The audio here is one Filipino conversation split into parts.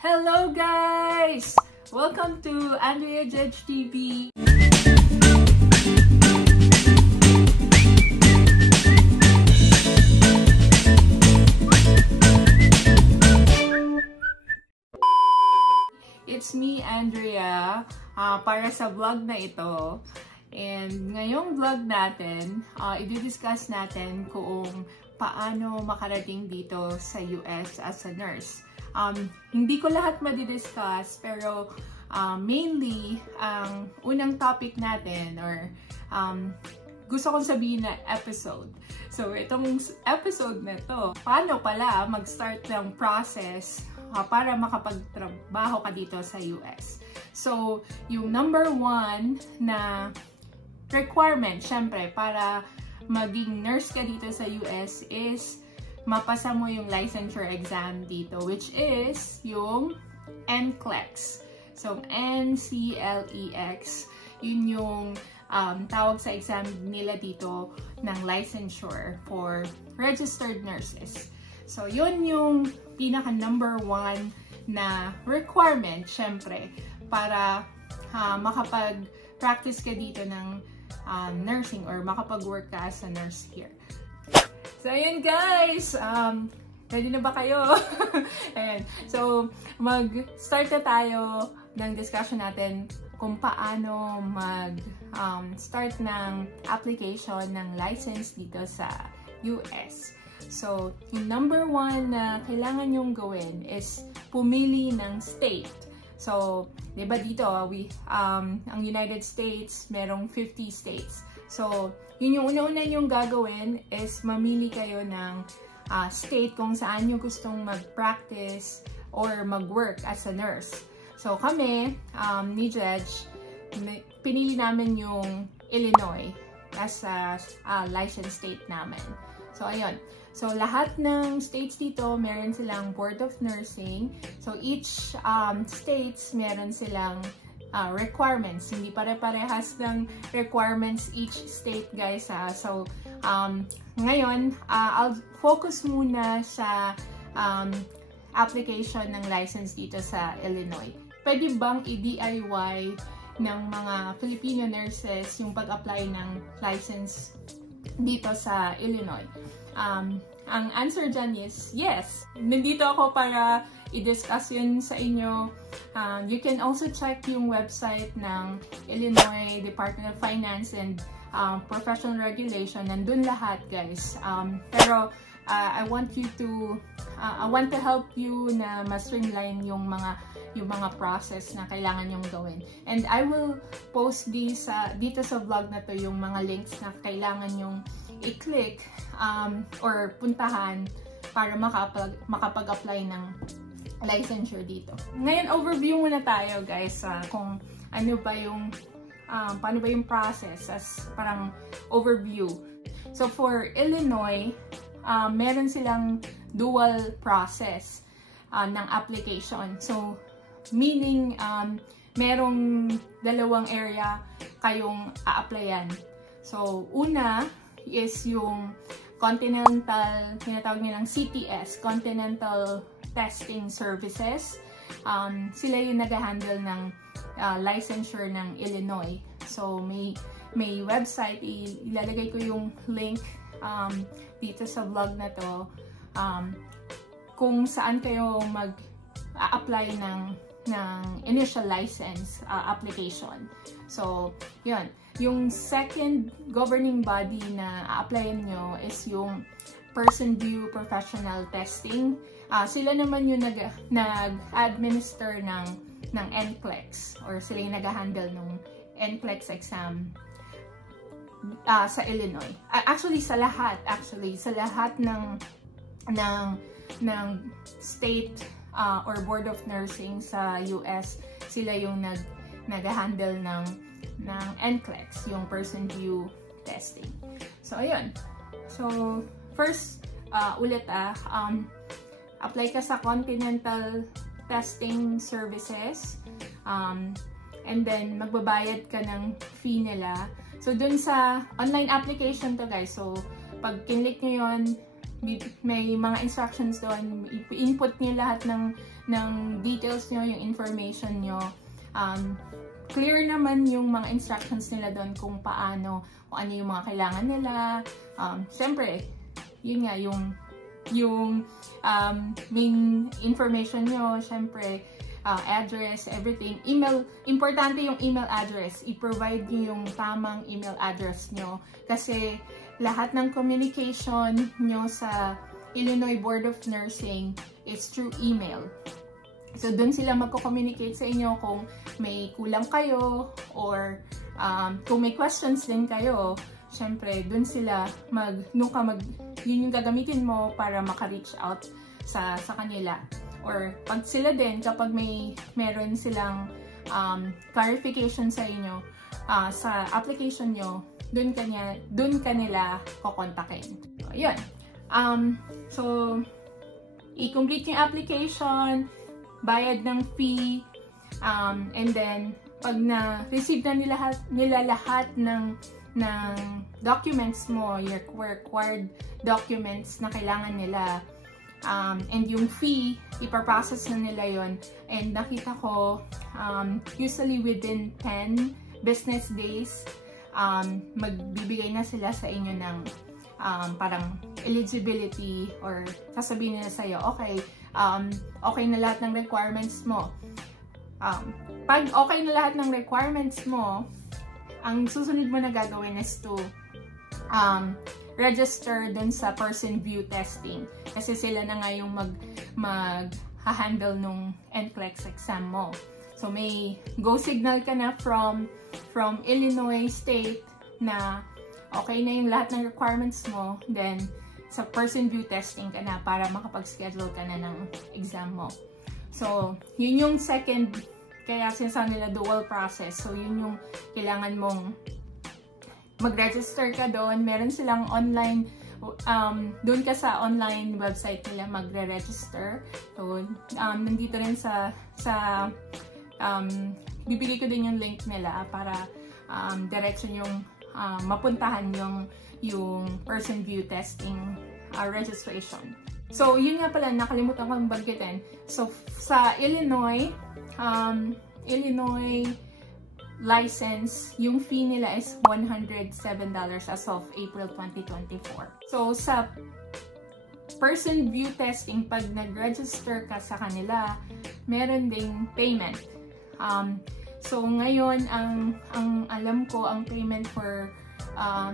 Hello guys! Welcome to Andrea Judge TV. It's me, Andrea, para sa vlog na ito. And ngayong vlog natin, i-discuss natin kung paano makarating dito sa US as a nurse. Hindi ko lahat madidiscuss, pero mainly, ang unang topic natin or gusto kong sabihin na episode. So, itong episode na ito, paano pala mag-start ng process para makapagtrabaho ka dito sa US. So, yung number one na requirement, syempre, para maging nurse ka dito sa US is mapasa mo yung licensure exam dito, which is yung NCLEX. So, NCLEX, yun yung tawag sa exam nila dito ng licensure for registered nurses. So, yun yung pinaka number one na requirement, syempre, para makapag-practice ka dito ng nursing or makapag-work ka as a nurse here. So, ayun guys! Ready na ba kayo? Ayan. So, mag-start na tayo ng discussion natin kung paano mag-start ng application ng license dito sa US. So, yung number one na kailangan nyong gawin is pumili ng state. So, di ba dito, ang United States, merong 50 states. So, yun yung una-una yung gagawin is mamili kayo ng state kung saan nyo gustong mag-practice or mag-work as a nurse. So, kami, ni Judge, pinili namin yung Illinois as a license state namin. So, ayun. So, lahat ng states dito, meron silang Board of Nursing. So, each states, meron silang requirements. Hindi pare-parehas ng requirements each state, guys. So, ngayon, I'll focus muna sa application ng license dito sa Illinois. Pwede bang i-DIY ng mga Filipino nurses yung pag-apply ng license dito sa Illinois? Ang answer dyan is yes. Nandito ako para i-discuss yun sa inyo. You can also check yung website ng Illinois Department of Finance and Professional Regulation. Nandun lahat, guys. Pero I want to help you na ma-streamline yung mga process na kailangan nyong gawin. And I will post dito sa vlog na to yung mga links na kailangan nyong i-click or puntahan para makapag-apply ng licensure dito. Ngayon, overview muna tayo, guys, kung ano ba yung paano ba yung process as parang overview. So, for Illinois, meron silang dual process ng application. So, meaning, merong dalawang area kayong a-applyan. So, una is yung Continental, tinatawag nilang CTS, Continental Testing Services. Sila yung nag-handle ng licensure ng Illinois. So, may website, ilalagay ko yung link dito sa vlog na to, kung saan kayo mag-apply ng initial license application. So, yun. Yung second governing body na a-applyan nyo is yung Person View Professional Testing. Sila naman yung nag-administer ng NCLEX, or sila yung nag-handle ng NCLEX exam sa Illinois. Actually, sa lahat ng state or Board of Nursing sa US, sila yung nag-handle ng NCLEX, yung Person View Testing. So, ayun. So, first, apply ka sa Continental Testing Services. And then, magbabayad ka ng fee nila. So, dun sa online application to, guys. So, pag kinlik nyo yun, may mga instructions doon. I-input niyo lahat ng details niyo, yung information niyo. Clear naman yung mga instructions nila doon kung paano, kung ano yung mga kailangan nila. Siyempre, yun nga, yung main information nyo, siyempre, address, everything. Email, importante yung email address. I-provide nyo yung tamang email address nyo. Kasi lahat ng communication nyo sa Illinois Board of Nursing is through email. So, dun sila magko-communicate sa inyo kung may kulang kayo or kung may questions din kayo. Siyempre, dun sila yun yung gagamitin mo para maka-reach out sa kanila. Or pag sila din, kapag meron silang clarification sa inyo, sa application nyo, dun ka nila kukontakin. So, yun. So, i-complete yung application, bayad ng fee, and then, pag na-receive na nila lahat ng documents mo, your required documents na kailangan nila, and yung fee, ipaprocess na nila yon. And nakita ko, usually within 10 business days, magbibigay na sila sa inyo ng parang eligibility, or sasabihin nila sa'yo, okay, okay na lahat ng requirements mo. Pag okay na lahat ng requirements mo, ang susunod mo na gagawin is to register dun sa person view testing. Kasi sila na nga yung mag-handle nung NCLEX exam mo. So may go signal ka na from Illinois State na okay na yung lahat ng requirements mo, then sa person view testing ka na para makapag-schedule ka na ng exam mo. So, yun yung second, kaya sinasabi nila dual process. So, yun yung kailangan mong mag-register ka doon. Meron silang online, doon ka sa online website nila magre-register. So, nandito rin bibigay ko din yung link nila para diretso yung mapuntahan yung person view testing registration. So, yun nga pala, nakalimutan kong banggitin. So, sa Illinois license, yung fee nila is $107 as of April 2024. So, sa person view testing, pag nag-register ka sa kanila, meron ding payment. So, ngayon, ang alam ko, ang payment for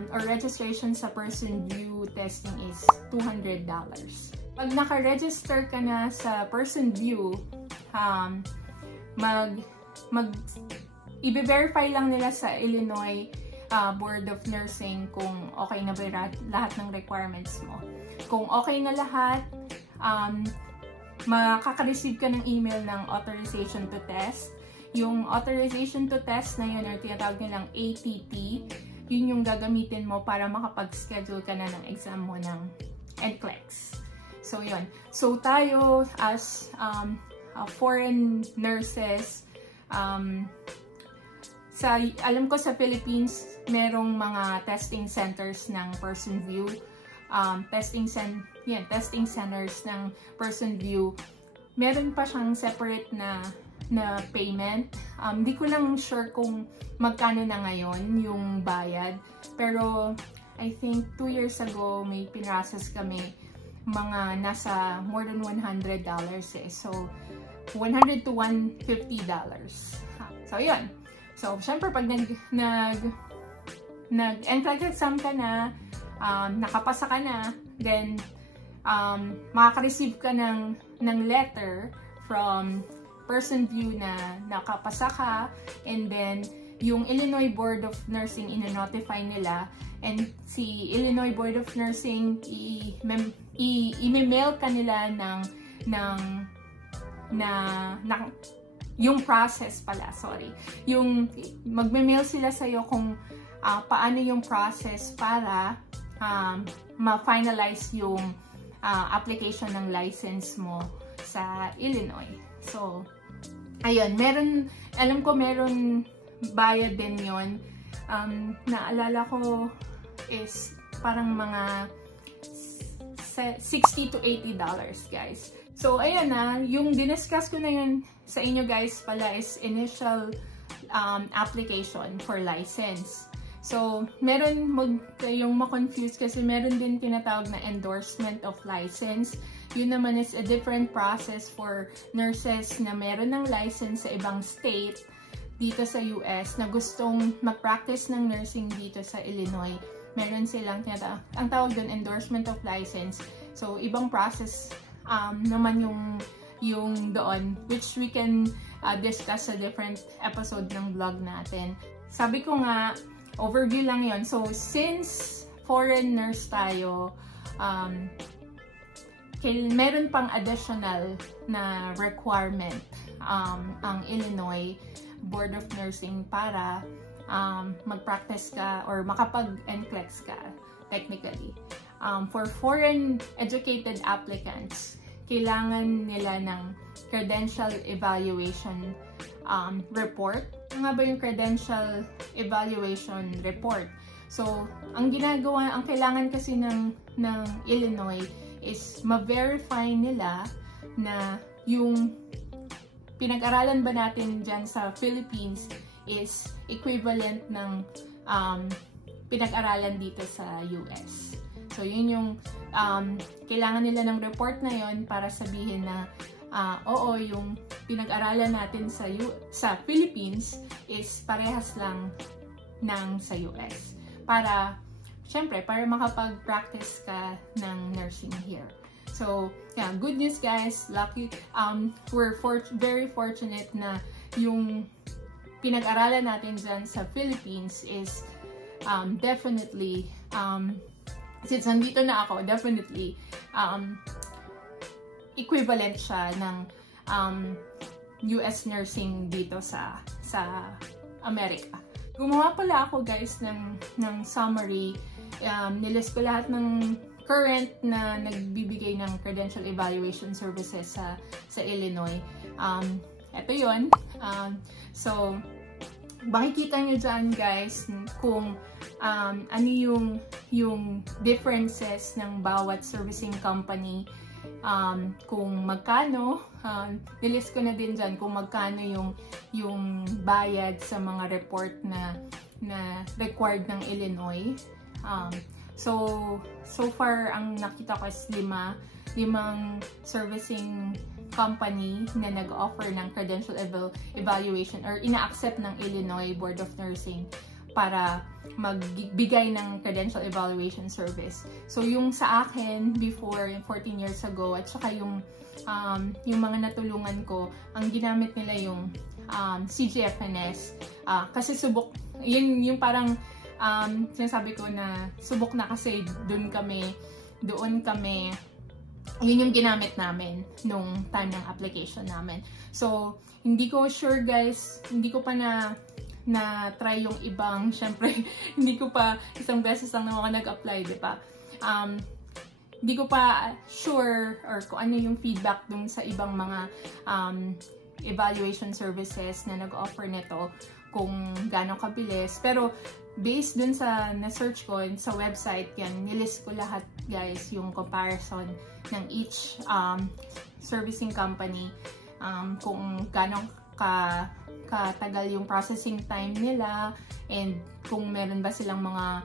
or registration sa person view testing is $200. Pag naka-register ka na sa person view, i-verify lang nila sa Illinois Board of Nursing kung okay na ba lahat ng requirements mo. Kung okay na lahat, makaka-receive ka ng email ng authorization to test. Yung authorization to test na yun, or tinatawag nilang ATT, yun yung gagamitin mo para makapag-schedule ka na ng exam mo ng NCLEX. So, yun. So, tayo as foreign nurses, alam ko sa Philippines, merong mga testing centers ng person view. Testing centers ng person view. Meron pa siyang separate na payment. Di ko lang sure kung magkano na ngayon yung bayad. Pero I think 2 years ago may pinrocess kami mga nasa more than $100 eh. So $100 to $150. So yun. So syempre pag nag-NCLEX exam ka na, nakapasa ka na, then makaka-receive ka ng letter from person view na nakapasa ka, and then yung Illinois Board of Nursing ina-notify nila, and si Illinois Board of Nursing i-mail ka nila yung process pala, sorry. Yung magme-mail sila sa'yo kung paano yung process para ma-finalize yung application ng license mo sa Illinois. So, ayun, alam ko meron bayad din yon. Naalala ko is parang mga $60 to $80, guys. So, ayan na. Yung diniscuss ko na yun sa inyo, guys, pala is initial application for license. So, meron kayong ma-confuse kasi meron din tinatawag na endorsement of license. Yun naman is a different process for nurses na meron ng license sa ibang state dito sa US na gustong mag-practice ng nursing dito sa Illinois. Meron silang ang tawag doon endorsement of license. So, ibang process naman yung doon, which we can discuss sa different episode ng vlog natin. Sabi ko nga, overview lang yon. So, since foreign nurse tayo, meron pang additional na requirement ang Illinois Board of Nursing para mag-practice ka or makapag-NCLEX ka, technically. For foreign educated applicants, kailangan nila ng credential evaluation report. Ano nga ba yung credential evaluation report? So, ang kailangan kasi ng Illinois is ma-verify nila na yung pinag-aralan ba natin dyan sa Philippines is equivalent ng pinag-aralan dito sa US. So, yun yung kailangan nila ng report na yon para sabihin na oo, yung pinag-aralan natin sa Philippines is parehas lang ng sa US. Syempre, para makapag-practice ka ng nursing here. So, yeah, good news, guys. Lucky. We're very fortunate na yung pinag-aralan natin dyan sa Philippines is definitely, since nandito na ako, definitely equivalent siya ng US nursing dito sa Amerika. Gumawa pala ako, guys, ng summary. Nilist ko lahat ng current na nagbibigay ng credential evaluation services sa Illinois. Ito yun. So, makikita nyo dyan, guys, kung ano yung differences ng bawat servicing company, kung magkano, nilist ko na din dyan kung magkano yung bayad sa mga report na required ng Illinois. So far, ang nakita ko is limang servicing company na nag-offer ng credential evaluation or ina-accept ng Illinois Board of Nursing para magbigay ng credential evaluation service. So, yung sa akin before, 14 years ago, at saka yung mga natulungan ko, ang ginamit nila yung CGFNS. Kasi yung parang sinasabi ko na subok na kasi doon kami, yun yung ginamit namin nung time ng application namin. So, hindi ko sure, guys, hindi ko pa na-try yung ibang, syempre, hindi ko pa isang beses lang naman ako nag-apply, di ba? Hindi ko pa sure or kung ano yung feedback dun sa ibang mga evaluation services na nag-offer nito, kung gano'ng kabilis. Pero, based dun sa na-search ko sa website, yan, nilist ko lahat, guys, yung comparison ng each servicing company, kung gano'ng katagal yung processing time nila, and kung meron ba silang mga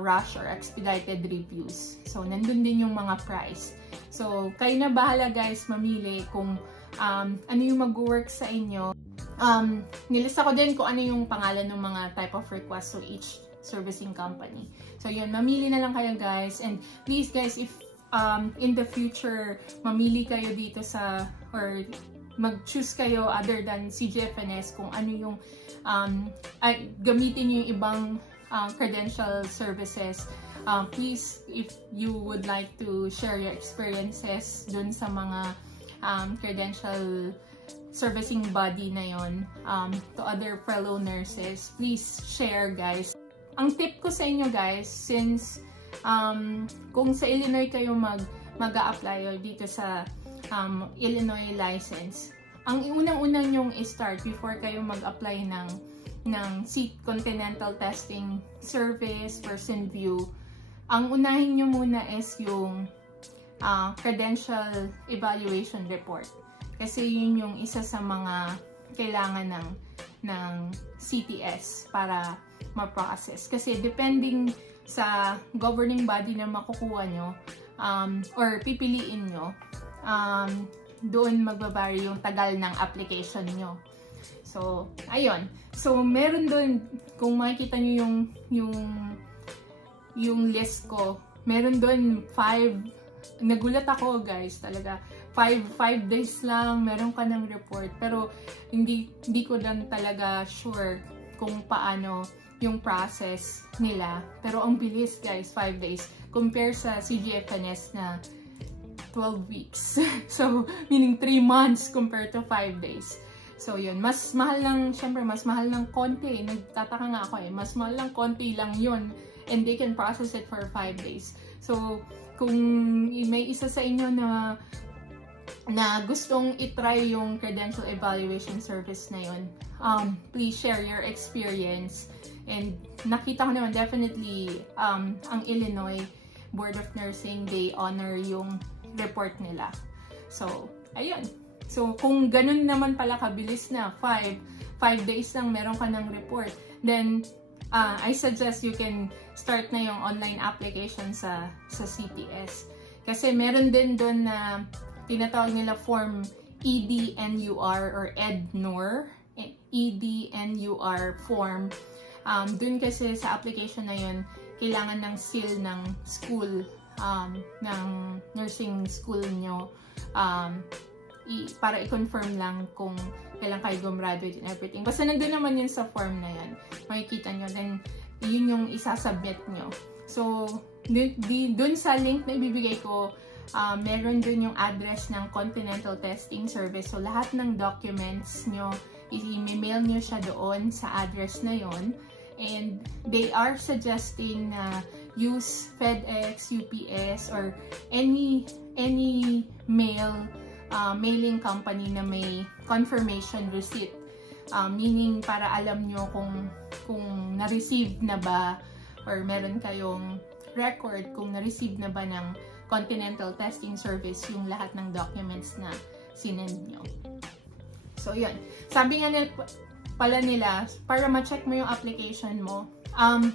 rush or expedited reviews. So, nandun din yung mga price. So, kayo na bahala, guys, mamili kung ano yung mag-work sa inyo. Nilista ko din kung ano yung pangalan ng mga type of request so each servicing company. So, yun, mamili na lang kayo, guys. And please, guys, if in the future, mamili kayo dito or mag-choose kayo other than CGFNS, kung ano yung gamitin yung ibang credential services. Please, if you would like to share your experiences dun sa mga credential servicing body na yon to other fellow nurses, please share, guys. Ang tip ko sa inyo, guys, since kung sa Illinois kayo mag-a-apply or dito sa Illinois license, ang unang-unang nyong i-start before kayo mag-apply ng seat continental testing service, person view, ang unahin nyo muna is yung credential evaluation report. Kasi yun yung isa sa mga kailangan ng CTS para ma-process. Kasi depending sa governing body na makukuha nyo or pipiliin nyo, doon magbabari yung tagal ng application nyo. So, ayun. So, meron doon, kung makikita nyo yung list ko, meron doon 5, nagulat ako guys, talaga. 5 days lang, meron ka ng report. Pero, hindi ko lang talaga sure kung paano yung process nila. Pero, ang bilis guys, 5 days. Compare sa CGFNS na 12 weeks. So, meaning 3 months compared to 5 days. So, yun. Mas mahal lang, syempre, mas mahal ng konti. Nagtataka nga ako mas mahal lang konti lang yun. And they can process it for 5 days. So, kung may isa sa inyo na gustong itry yung credential evaluation service na yun, please share your experience. And nakita ko naman definitely ang Illinois Board of Nursing, they honor yung report nila. So, ayun. So, kung ganun naman pala kabilis na, 5 days lang meron ka ng report, then I suggest you can start na yung online application sa CTS. Kasi meron din doon na tinatawag nila form EDNUR or EDNUR. EDNUR form. Doon kasi sa application na yun, kailangan ng seal ng school, ng nursing school nyo, para i-confirm lang kung kailan kayo gumraduate and everything. Basta nandun naman yun sa form na yun. Makikita nyo, then yun yung isasubmit nyo. So, dun sa link na ibibigay ko, meron dun yung address ng Continental Testing Service. So, lahat ng documents nyo, i-mail nyo siya doon sa address na yon. And they are suggesting na use FedEx, UPS, or any mailing company na may confirmation receipt. Meaning para alam nyo kung na-receive na ba or meron kayong record kung na-receive na ba ng Continental Testing Service yung lahat ng documents na sinend nyo. So, yun. Sabi nga pala nila, para ma-check mo yung application mo, ang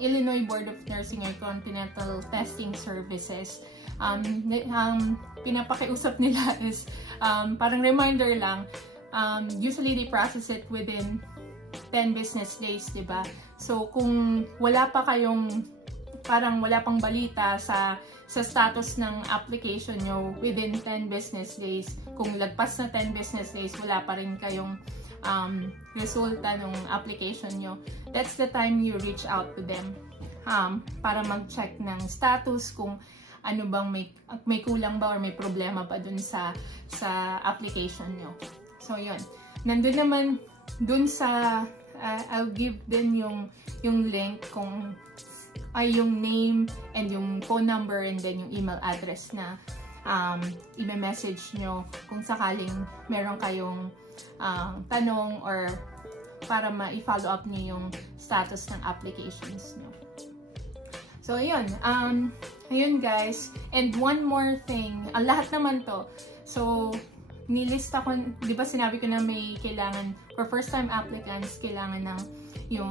Illinois Board of Nursing or Continental Testing Services, pinapakiusap nila is parang reminder lang, usually they process it within 10 business days, diba? So, kung wala pa kayong, parang wala pang balita sa status ng application nyo within 10 business days, kung lagpas na 10 business days, wala pa rin kayong resulta ng application nyo, that's the time you reach out to them para mag-check ng status, kung ano bang may kulang ba or may problema ba dun sa application nyo. So, yun. Nandun naman, dun sa, I'll give din yung link kung ay yung name and yung phone number and then yung email address na i-message nyo kung sakaling meron kayong tanong or para ma-follow up nyo yung status ng applications nyo. So, ayun. Ayun guys. And one more thing. Lahat naman to. So, nilista ko, di ba sinabi ko na may kailangan, for first time applicants, kailangan ng yung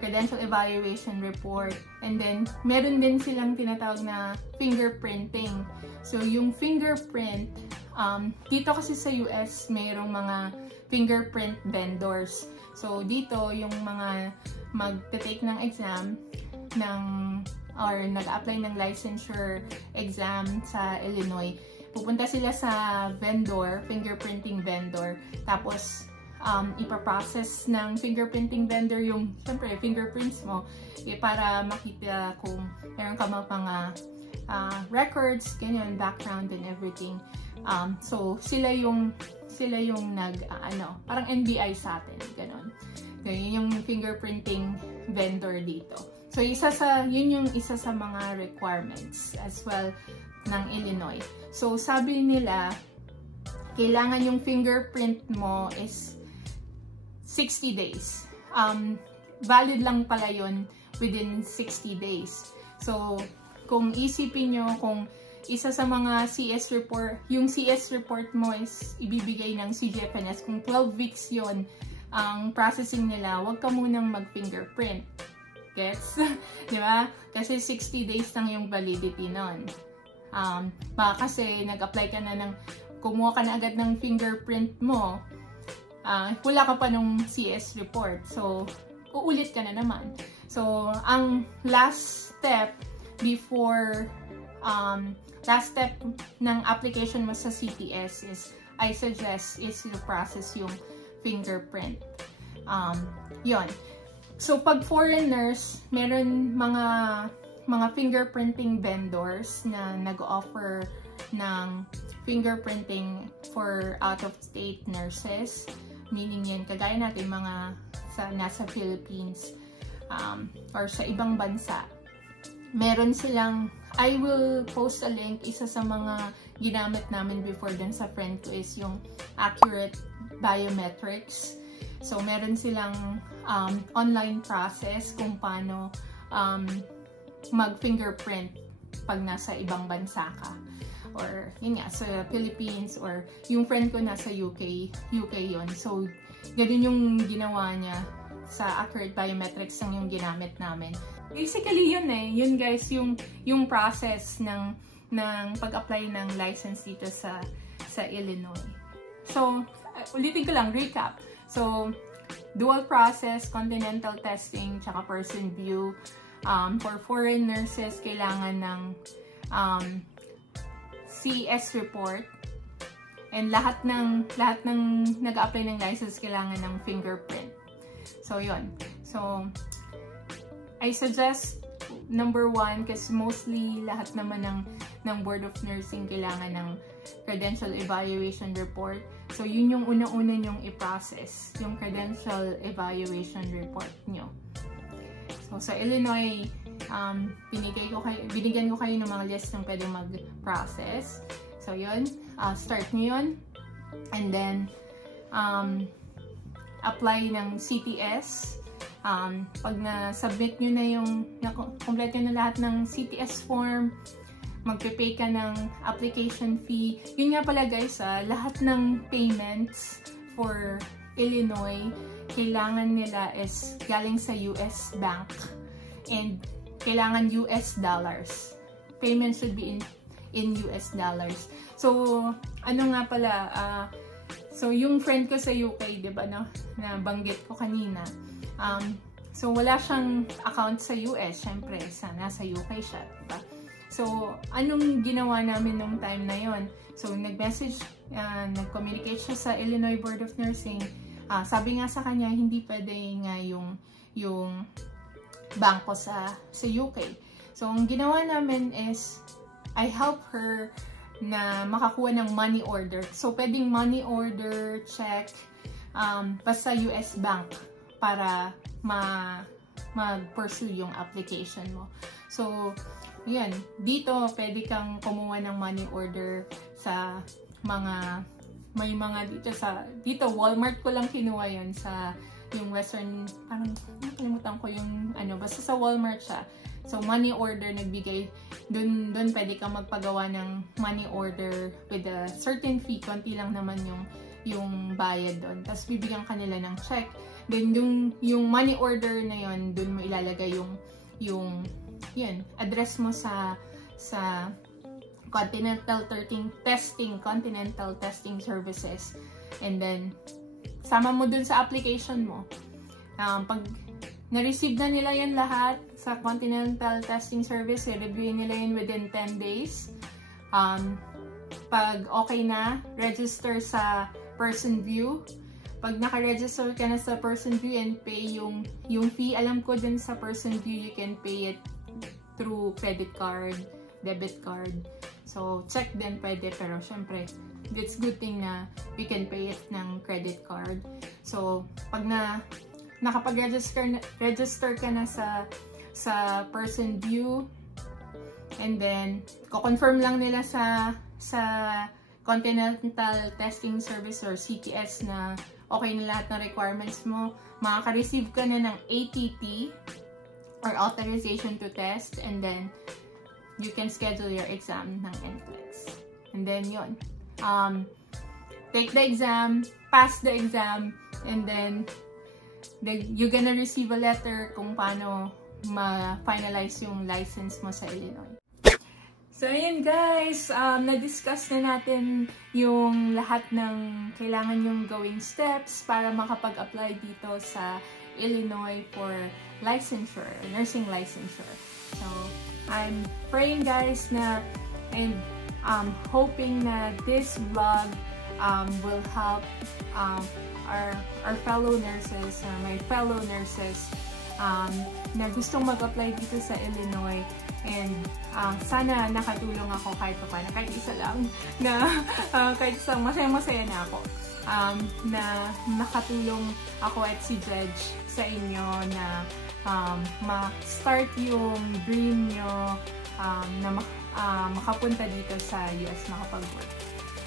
credential evaluation report. And then, meron din silang tinatawag na fingerprinting. So, yung fingerprint, dito kasi sa US, mayroong mga fingerprint vendors. So, dito, yung mga magte-take ng exam, or nag-apply ng licensure exam sa Illinois, pupunta sila sa vendor, fingerprinting vendor, tapos ipaprocess ng fingerprinting vendor yung, syempre, fingerprints mo para makita kung meron ka mga records, ganyan, background and everything. So, sila yung parang NBI sa atin, ganon. Yun yung fingerprinting vendor dito. So, yun yung isa sa mga requirements as well ng Illinois. So, sabi nila, kailangan yung fingerprint mo is 60 days. Valid lang pala yun within 60 days. So, kung isipin nyo, kung isa sa mga CS report, yung CS report mo is ibibigay ng CGFNS, kung 12 weeks yon ang processing nila, huwag ka munang mag-fingerprint. Gets? Di ba? Kasi 60 days lang yung validity nun. Baka kasi nag-apply ka na kumuha ka na agad ng fingerprint mo, wala ka pa nung CS report. So, uulit ka na naman. So, ang last step before last step ng application mo sa CTS is, I suggest, is you process yung fingerprint. Yon. So, pag foreigners, meron mga fingerprinting vendors na nag-offer ng fingerprinting for out-of-state nurses. Meaning yan, kagaya natin mga nasa Philippines or sa ibang bansa. Meron silang, I will post a link, isa sa mga ginamit namin before dun sa friend ko is yung Accurate Biometrics. So, meron silang online process kung paano mag-fingerprint pag nasa ibang bansa ka. Or, yun nga, sa Philippines, or yung friend ko nasa UK yon. So, ganun yung ginawa niya sa Accurate Biometrics ang yung ginamit namin. Basically, yun yun guys, yung process ng pag-apply ng license dito sa Illinois. So, ulitin ko lang, recap. So, dual process, continental testing, tsaka person view. For foreign nurses, kailangan ng CS report. And lahat ng nag-apply ng license, kailangan ng fingerprint. So, yun. So, I suggest, number 1, kasi mostly lahat naman ng Board of Nursing kailangan ng credential evaluation report. So, yun yung una-una nyong i-process, yung credential evaluation report nyo. So, sa Illinois, binigyan ko kayo ng mga list ng pwede mag-process. So, yun. Start nyo yun. And then, apply ng CTS. Pag na-submit nyo na na-complete nyo na lahat ng CTS form, magpe-pay ka ng application fee. Yun nga pala guys, lahat ng payments for Illinois, kailangan nila is galing sa US bank. And kailangan US dollars. Payment should be in US dollars. So, ano nga pala, so yung friend ko sa UK, diba, na banggit ko kanina, so wala siyang account sa US, syempre, nasa UK siya, diba? So, anong ginawa namin nung time na yon? So, nag-message, nag-communicate siya sa Illinois Board of Nursing. Sabi nga sa kanya, hindi pwede nga yung bangko sa UK. So, ang ginawa namin is, I help her na makakuha ng money order. So, pwedeng money order, check, basta US bank para mag-pursue yung application mo. So, yan. Dito, pwede kang kumuha ng money order sa may mga dito, Walmart ko lang kinuha yun sa yung Western, parang nakalimutan ko yung basta sa Walmart siya. So, money order, nagbigay, dun pwede kang magpagawa ng money order with a certain fee, konti lang naman yung bayad doon. Tapos, bibigyan ka nila ng check. Then, yung money order na yun, dun mo ilalagay yung address mo sa Continental Testing Services. And then, sama mo dun sa application mo. Pag na-receive na nila yan lahat sa Continental Testing Service, reviewin nila yun within 10 days. Pag okay na, register sa Person View. Pag naka-register ka na sa Person View and pay yung fee, alam ko din sa Person View, you can pay it through credit card, debit card. So, check din pwede, pero syempre, it's good thing na we can pay it ng credit card. So, pag nakapag-register ka na sa Person View, and then, ko-confirm lang nila sa Continental Testing Service or CTS na okay na lahat ng requirements mo, makaka-receive ka na ng ATT or Authorization to Test, and then you can schedule your exam ng NCLEX. And then yun, take the exam, pass the exam, and then you're gonna receive a letter kung paano ma-finalize yung license mo sa Illinois. So, ayan guys, na-discuss na natin yung lahat ng kailangan yung gawing steps para makapag-apply dito sa Illinois for licensure, nursing licensure. So, I'm praying guys na and hoping na this vlog will help our fellow nurses, my fellow nurses na gustong mag-apply dito sa Illinois. And sana nakatulong ako kahit pa paano, kahit isa lang, na kahit isang masaya-masaya na ako, na nakatulong ako at si Judge sa inyo na ma-start yung dream nyo na makapunta dito sa US, makapag-work.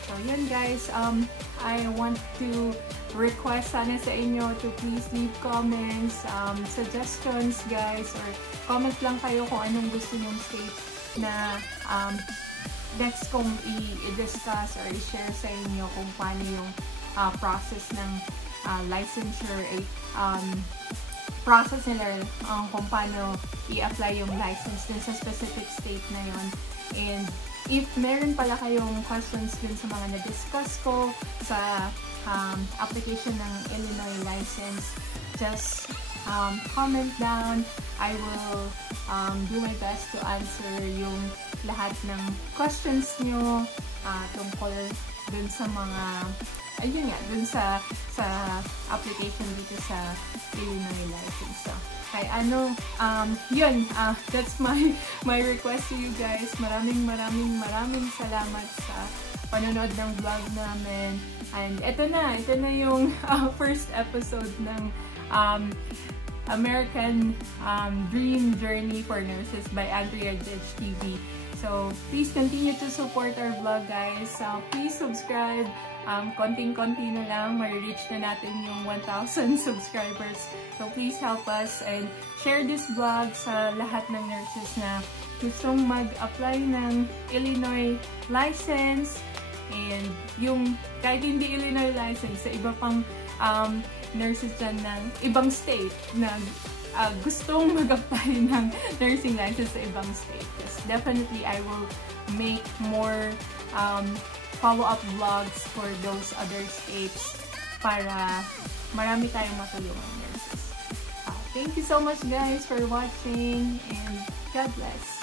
So yun guys, I want to request sana sa inyo to please leave comments, suggestions guys, or comment lang kayo kung anong gusto nyong state na next kong i-discuss or i-share sa inyo kung paano yung process ng licensure, process nila kung paano i-apply yung license dun sa specific state na yun. And if meron pala kayong questions dun sa mga na-discuss ko sa application ng Illinois license, just comment down. I will do my best to answer yung lahat ng questions nyo tungkol dun sa mga, ayun nga, dun sa application dito sa Illinois license. So, kaya yun, that's my request to you guys. Maraming salamat sa panonood ng vlog namin. And ito na yung first episode ng American Dream Journey for Nurses by Andrea Judge TV. So, please continue to support our vlog guys. Please subscribe. Konting-konti na lang, ma-reach na natin yung 1,000 subscribers. So, please help us and share this vlog sa lahat ng nurses na gustong mag-apply ng Illinois license. And yung kahit hindi Illinois license, sa iba pang nurses dyan ng ibang state na gustong mag-apply ng nursing license sa ibang state. Yes, definitely, I will make more follow-up vlogs for those other states para marami tayong matulungan nurses. Thank you so much guys for watching and God bless.